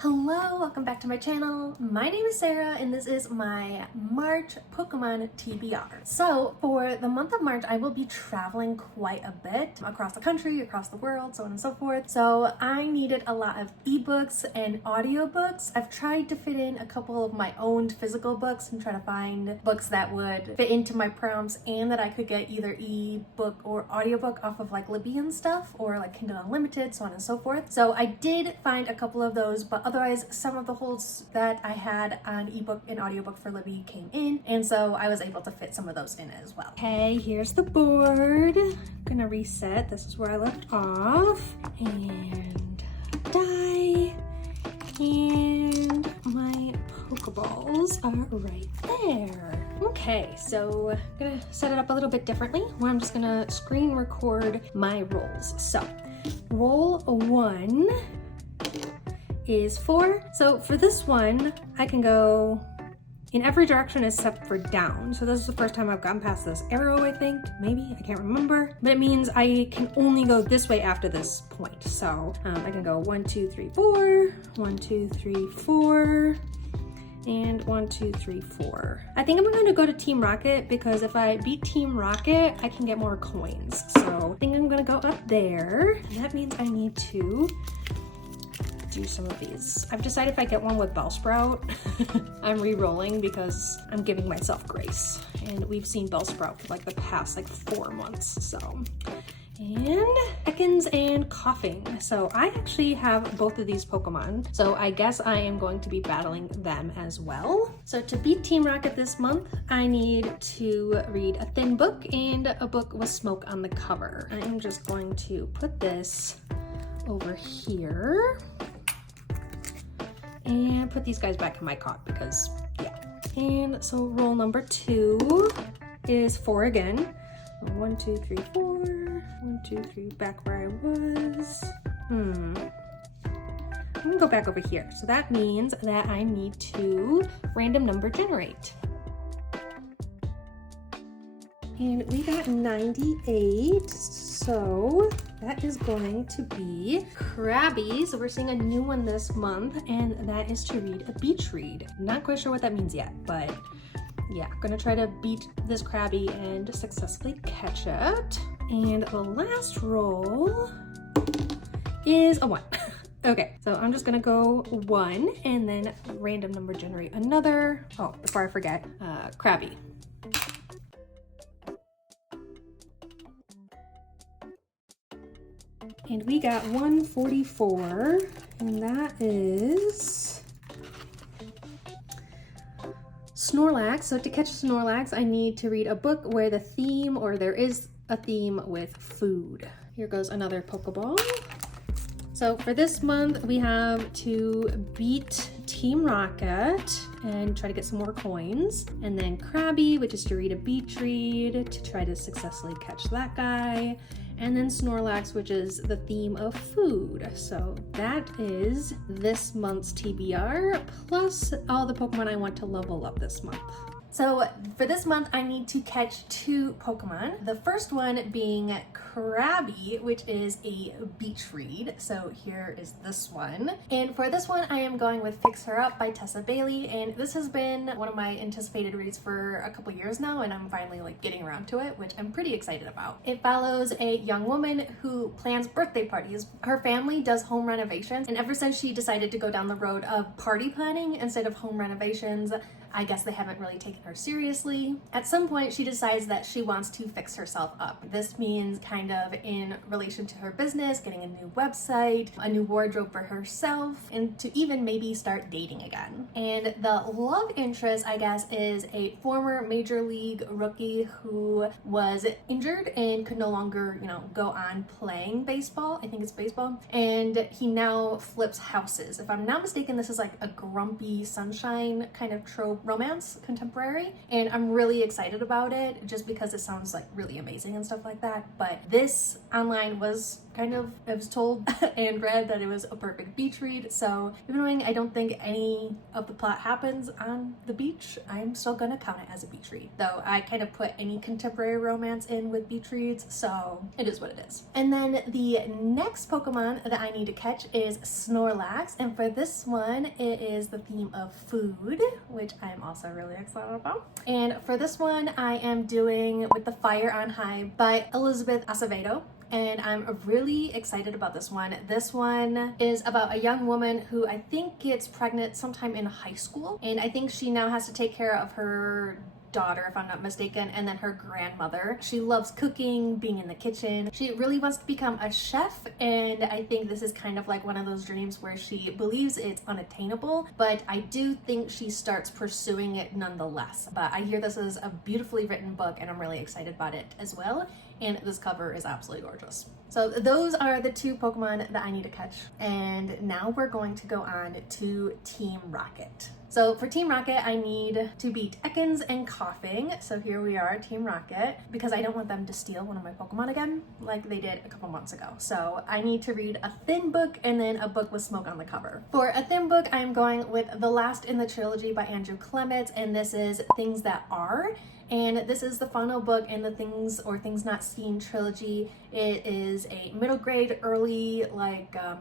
Hello, welcome back to my channel. My name is Sarah and this is my March Pokemon TBR. So for the month of March, I will be traveling quite a bit across the country, across the world, so on and so forth. So I needed a lot of ebooks and audiobooks. I've tried to fit in a couple of my owned physical books and try to find books that would fit into my prompts and that I could get either ebook or audiobook off of like Libby and stuff or like Kindle Unlimited, so on and so forth. So I did find a couple of those, but otherwise, some of the holds that I had on ebook and audiobook for Libby came in, and so I was able to fit some of those in as well. Okay, here's the board. I'm gonna reset. This is where I left off. And die. And my Pokeballs are right there. Okay, so I'm gonna set it up a little bit differently, where I'm just gonna screen record my rolls. So, roll 1 is 4. So for this one, I can go in every direction except for down. So this is the first time I've gotten past this arrow, I think, maybe, I can't remember. But it means I can only go this way after this point. So I can go 1, 2, 3, 4, 1, 2, 3, 4, and 1, 2, 3, 4. I think I'm gonna go to Team Rocket because if I beat Team Rocket, I can get more coins. So I think I'm gonna go up there. And that means I need to do some of these. I've decided if I get one with Bellsprout, I'm re-rolling because I'm giving myself grace. And we've seen Bellsprout for like the past like 4 months, so. And Ekans and Coughing. So I actually have both of these Pokemon, so I guess I am going to be battling them as well. So to beat Team Rocket this month, I need to read a thin book and a book with smoke on the cover. I'm just going to put this over here and put these guys back in my cot because, yeah. And so roll number 2 is 4 again. 1, 2, 3, 4. 1, 2, 3, back where I was. I'm gonna go back over here. So that means that I need to random number generate. And we got 98, so that is going to be Krabby. So we're seeing a new one this month, and that is to read a beach read. Not quite sure what that means yet, but yeah, gonna try to beat this Krabby and successfully catch it. And the last roll is a 1. Okay, so I'm just gonna go 1 and then random number generate another. Oh, before I forget, Krabby. And we got 144, and that is Snorlax. So to catch Snorlax, I need to read a book where the theme, or there is a theme with food. Here goes another Pokeball. So for this month, we have to beat Team Rocket and try to get some more coins. And then Krabby, which is to read a beach read to try to successfully catch that guy. And then Snorlax, which is the theme of food. So that is this month's TBR, plus all the Pokemon I want to level up this month. So for this month, I need to catch 2 Pokemon. The first one being Krabby, which is a beach read. So here is this one. And for this one, I am going with Fix Her Up by Tessa Bailey. And this has been one of my anticipated reads for a couple years now, and I'm finally like getting around to it, which I'm pretty excited about. It follows a young woman who plans birthday parties. Her family does home renovations, and ever since she decided to go down the road of party planning instead of home renovations, I guess they haven't really taken her seriously. At some point, she decides that she wants to fix herself up. This means kind of in relation to her business, getting a new website, a new wardrobe for herself, and to even maybe start dating again. And the love interest, I guess, is a former major league rookie who was injured and could no longer, go on playing baseball. I think it's baseball. And he now flips houses. If I'm not mistaken, this is like a Grumpy Sunshine kind of trope romance contemporary, and I'm really excited about it just because it sounds like really amazing and stuff like that. But this online was kind of, I was told and read that it was a perfect beach read. So even though I don't think any of the plot happens on the beach, I'm still gonna count it as a beach read. Though I kind of put any contemporary romance in with beach reads, so it is what it is. And then the next Pokemon that I need to catch is Snorlax, and for this one it is the theme of food, which I'm also really excited about. And for this one I am doing With the Fire on High by Elizabeth Acevedo. And I'm really excited about this one. This one is about a young woman who I think gets pregnant sometime in high school, and I think she now has to take care of her daughter, if I'm not mistaken, and then her grandmother. She loves cooking, being in the kitchen. She really wants to become a chef, and I think this is kind of like one of those dreams where she believes it's unattainable, but I do think she starts pursuing it nonetheless. But I hear this is a beautifully written book, and I'm really excited about it as well. And this cover is absolutely gorgeous. So those are the two Pokemon that I need to catch. And now we're going to go on to Team Rocket. So for Team Rocket, I need to beat Ekans and Coughing. So here we are, Team Rocket, because I don't want them to steal one of my Pokemon again, like they did a couple months ago. So I need to read a thin book and then a book with smoke on the cover. For a thin book, I'm going with The Last in the Trilogy by Andrew Clement, and this is Things That Are. And this is the final book in the Things or Things Not Seen trilogy. It is a middle grade, early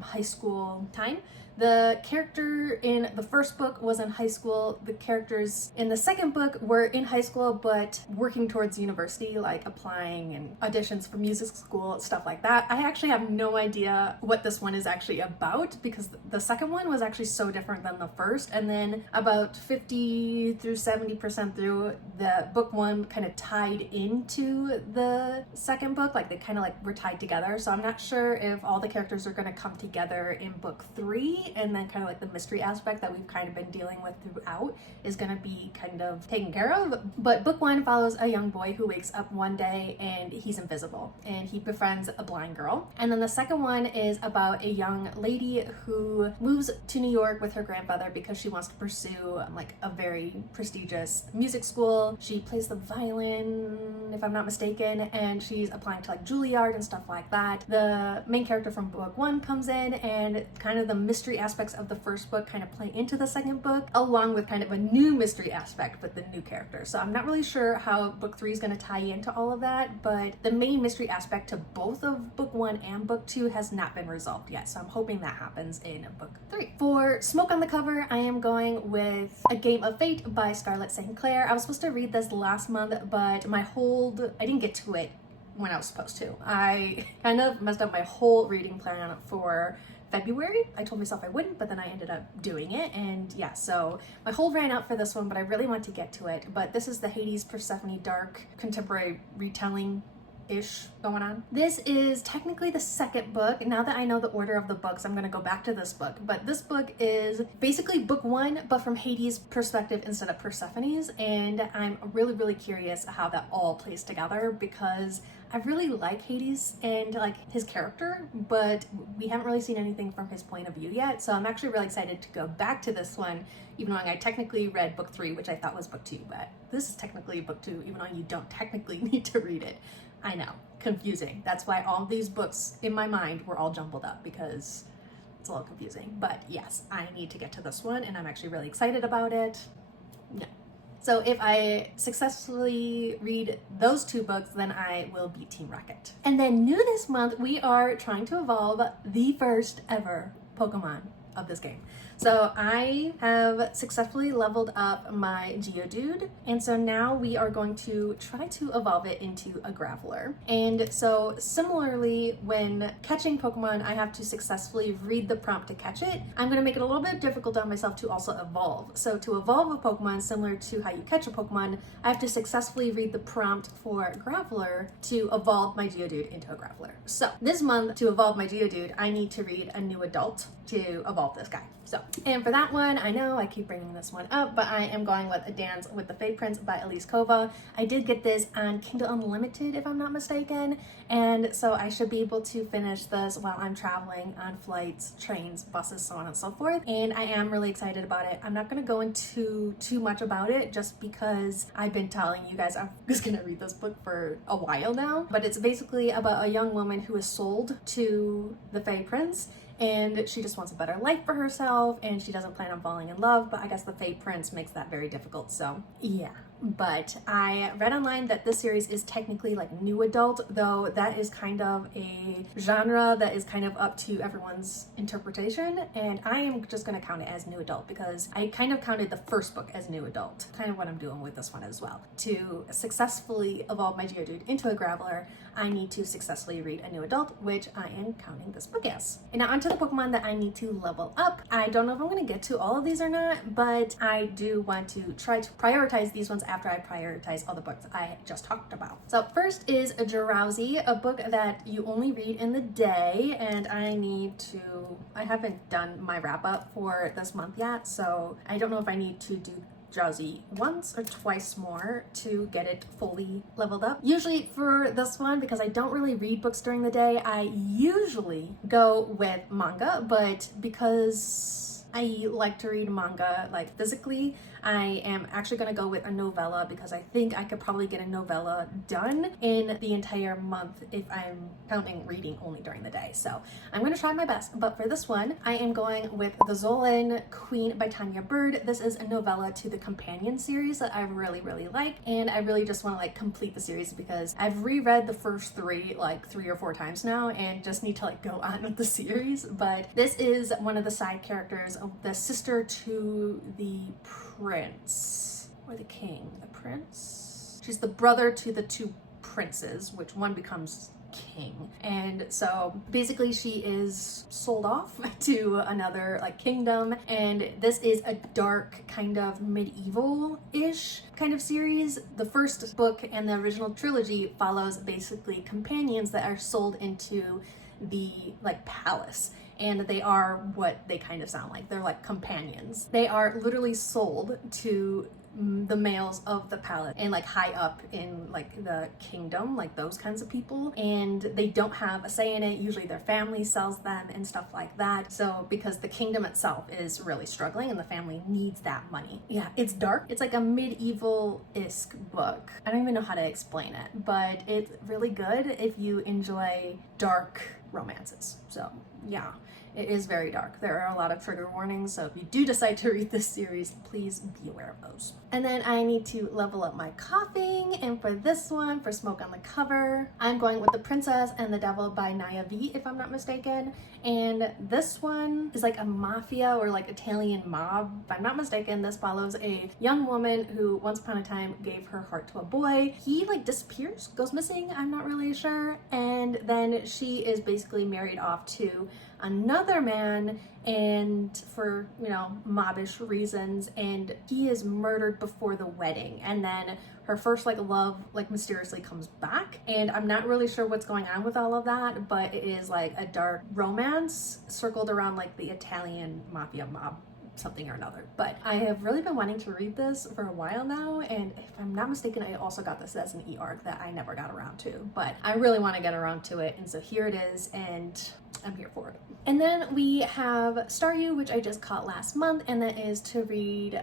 high school time. The character in the first book was in high school. The characters in the second book were in high school but working towards university, like applying and auditions for music school, stuff like that. I actually have no idea what this one is actually about because the second one was actually so different than the first. And then about 50 through 70% through, the book one kind of tied into the second book, like they kind of like were tied together. So I'm not sure if all the characters are going to come together in book 3, and then kind of like the mystery aspect that we've kind of been dealing with throughout is going to be kind of taken care of. But book 1 follows a young boy who wakes up one day and he's invisible and he befriends a blind girl. And then the second one is about a young lady who moves to New York with her grandfather because she wants to pursue like a very prestigious music school. She plays the violin, if I'm not mistaken, and she's applying to like Juilliard and stuff like that. The main character from book 1 comes in, and kind of the mystery aspects of the first book kind of play into the second book, along with kind of a new mystery aspect with the new character. So I'm not really sure how book 3 is going to tie into all of that, but the main mystery aspect to both of book 1 and book 2 has not been resolved yet. So I'm hoping that happens in book 3. For smoke on the cover, I am going with A Game of Fate by Scarlett St. Clair. I was supposed to read this last month, but I didn't get to it when I was supposed to. I kind of messed up my whole reading plan for February. I told myself I wouldn't, but then I ended up doing it, and yeah, so my hold ran out for this one, but I really want to get to it. But this is the Hades Persephone dark contemporary retelling ish going on. This is technically the second book. Now that I know the order of the books, I'm going to go back to this book, but this book is basically book 1 but from Hades' perspective instead of Persephone's, and I'm really curious how that all plays together because I really like Hades and like his character, but we haven't really seen anything from his point of view yet. So I'm actually really excited to go back to this one, even though I technically read book 3, which I thought was book 2, but this is technically book 2, even though you don't technically need to read it. I know, confusing. That's why all of these books in my mind were all jumbled up, because it's a little confusing. But yes, I need to get to this one, and I'm actually really excited about it. Yeah. So if I successfully read those 2 books, then I will be Team Rocket. And then new this month, we are trying to evolve the first ever Pokemon of this game. So I have successfully leveled up my Geodude, and so now we are going to try to evolve it into a Graveler. And so similarly, when catching Pokemon, I have to successfully read the prompt to catch it. I'm going to make it a little bit difficult on myself to also evolve. So to evolve a Pokemon, similar to how you catch a Pokemon, I have to successfully read the prompt for Graveler to evolve my Geodude into a Graveler. So this month, to evolve my Geodude, I need to read a new adult to evolve this guy. So And for that one, I know I keep bringing this one up, but I am going with A Dance with the Fae Prince by Elise Kova. I did get this on Kindle Unlimited, if I'm not mistaken, and so I should be able to finish this while I'm traveling on flights, trains, buses, so on and so forth. And I am really excited about it. I'm not going to go into too much about it just because I've been telling you guys I'm just going to read this book for a while now. But it's basically about a young woman who is sold to the Fae Prince, and she just wants a better life for herself, and she doesn't plan on falling in love, but I guess the Fae Prince makes that very difficult, so yeah. But I read online that this series is technically like new adult, though that is kind of a genre that is kind of up to everyone's interpretation, and I am just going to count it as new adult because I kind of counted the first book as new adult, kind of what I'm doing with this one as well. To successfully evolve my Geodude into a Graveler, I need to successfully read a new adult, which I am counting this book as. And now onto the Pokemon that I need to level up. I don't know if I'm going to get to all of these or not, but I do want to try to prioritize these ones after I prioritize all the books I just talked about. So first is a Drowsy, a book that you only read in the day, and I haven't done my wrap up for this month yet, so I don't know if I need to do Drowsy once or twice more to get it fully leveled up. Usually for this one, because I don't really read books during the day, I usually go with manga, but because I like to read manga like physically, I am actually going to go with a novella because I think I could probably get a novella done in the entire month if I'm counting reading only during the day. So I'm going to try my best. But for this one, I am going with The Zolan Queen by Tanya Bird. This is a novella to the Companion series that I really, really like. And I really just want to like complete the series because I've reread the first three like 3 or 4 times now and just need to like go on with the series. But this is one of the side characters, the sister to the prince or the king. The prince, she's the brother to the 2 princes, which one becomes king. And so basically she is sold off to another like kingdom, and this is a dark kind of medieval-ish kind of series. The first book and the original trilogy follows basically companions that are sold into the like palace, and they are what they kind of sound like. They're like companions. They are literally sold to the males of the palace and like high up in like the kingdom, like those kinds of people, and they don't have a say in it. Usually their family sells them and stuff like that. So because the kingdom itself is really struggling and the family needs that money. Yeah, it's dark. It's like a medieval-esque book. I don't even know how to explain it, but it's really good if you enjoy dark romances. So yeah, it is very dark. There are a lot of trigger warnings, so if you do decide to read this series, please be aware of those. And then I need to level up my coughing, and for this one, for Smoke on the Cover, I'm going with The Princess and the Devil by Naya V, if I'm not mistaken. And this one is like a mafia or like Italian mob. If I'm not mistaken, this follows a young woman who once upon a time gave her heart to a boy. He like disappears, goes missing, I'm not really sure. And then she is basically married off to another man, and for, you know, mobbish reasons, and he is murdered before the wedding. And then her first like love like mysteriously comes back, and I'm not really sure what's going on with all of that, but it is like a dark romance circled around like the Italian mafia mob something or another. But I have really been wanting to read this for a while now, and if I'm not mistaken, I also got this as an e-arc that I never got around to, but I really want to get around to it, and so here it is, and I'm here for it. And then we have Staryu, which I just caught last month, and that is to read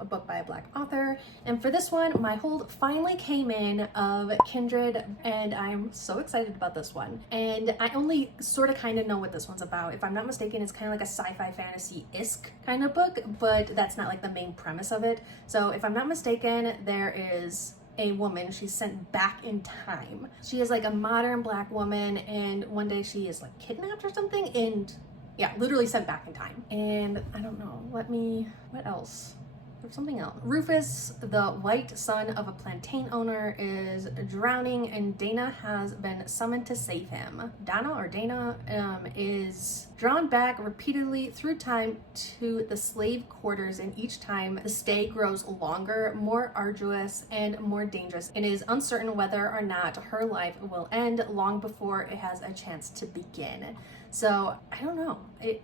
a book by a Black author. And for this one, my hold finally came in of Kindred, and I'm so excited about this one. And I only sort of kind of know what this one's about. If I'm not mistaken, it's kind of like a sci-fi fantasy-esque kind of book, but that's not like the main premise of it. So if I'm not mistaken, there is a woman, she's sent back in time. She is like a modern Black woman, and one day she is like kidnapped or something, and yeah, literally sent back in time. And I don't know, what else? There's something else. Rufus, the white son of a plantain owner, is drowning, and Dana has been summoned to save him. Dana is drawn back repeatedly through time to the slave quarters, and each time the stay grows longer, more arduous, and more dangerous. It is uncertain whether or not her life will end long before it has a chance to begin. So I don't know, it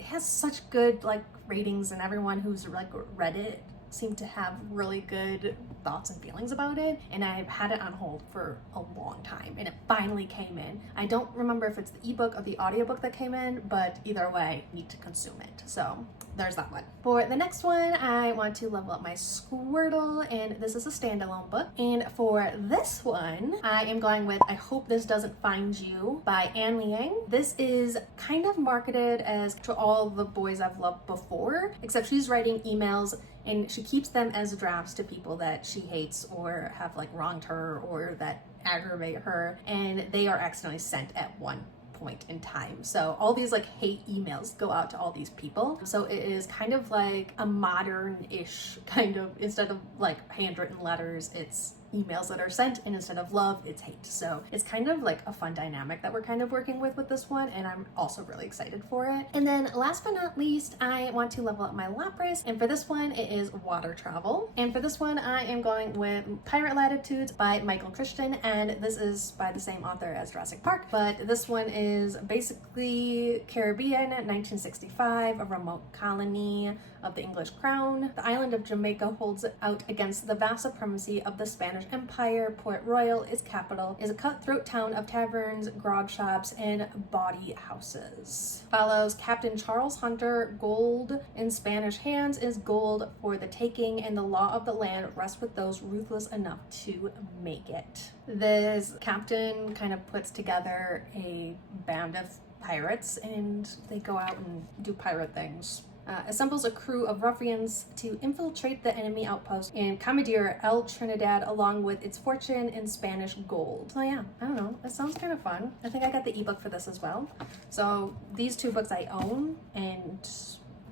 has such good like ratings, and everyone who's like read it seemed to have really good thoughts and feelings about it, and I've had it on hold for a long time, and it finally came in. I don't remember if it's the ebook or the audiobook that came in, but either way, I need to consume it. So there's that one. For the next one, I want to level up my Squirtle, and this is a standalone book. And for this one, I am going with I Hope This Doesn't Find You by Ann Liang. This is kind of marketed as to all the boys I've loved before, except she's writing emails and she keeps them as drafts to people that she hates or have like wronged her or that aggravate her, and they are accidentally sent at one point in time. So all these like hate emails go out to all these people. So it is kind of like a modern-ish kind of, instead of like handwritten letters, it's emails that are sent, and instead of love, it's hate. So it's kind of like a fun dynamic that we're kind of working with this one, and I'm also really excited for it. And then last but not least, I want to level up my Lapras, and for this one, it is Water Travel. And for this one, I am going with Pirate Latitudes by Michael Christian, and this is by the same author as Jurassic Park, but this one is basically Caribbean, 1965, a remote colony of the English crown. The island of Jamaica holds out against the vast supremacy of the Spanish Empire. Port Royal, its capital, is a cutthroat town of taverns, grog shops, and bawdy houses. Follows Captain Charles Hunter. Gold in Spanish hands is gold for the taking, and the law of the land rests with those ruthless enough to make it. This captain kind of puts together a band of pirates, and they go out and do pirate things. Assembles a crew of ruffians to infiltrate the enemy outpost and commandeer El Trinidad along with its fortune in Spanish gold. So yeah, I don't know, it sounds kind of fun. I think I got the ebook for this as well. So these two books I own and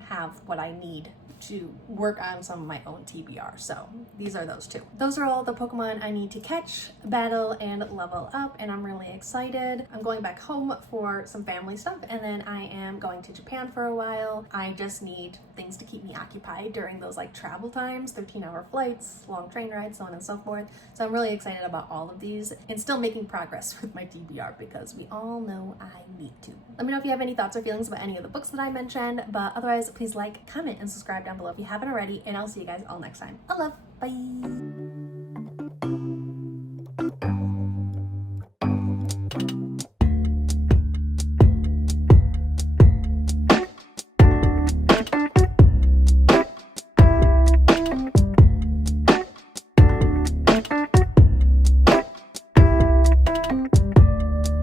have what I need to work on some of my own TBR. So these are those two. Those are all the Pokemon I need to catch, battle, and level up, and I'm really excited. I'm going back home for some family stuff, and then I am going to Japan for a while. I just need things to keep me occupied during those like travel times, 13-hour flights, long train rides, so on and so forth. So I'm really excited about all of these and still making progress with my TBR because we all know I need to. Let me know if you have any thoughts or feelings about any of the books that I mentioned, but otherwise please like, comment, and subscribe down below if you haven't already, and I'll see you guys all next time. I love. Bye.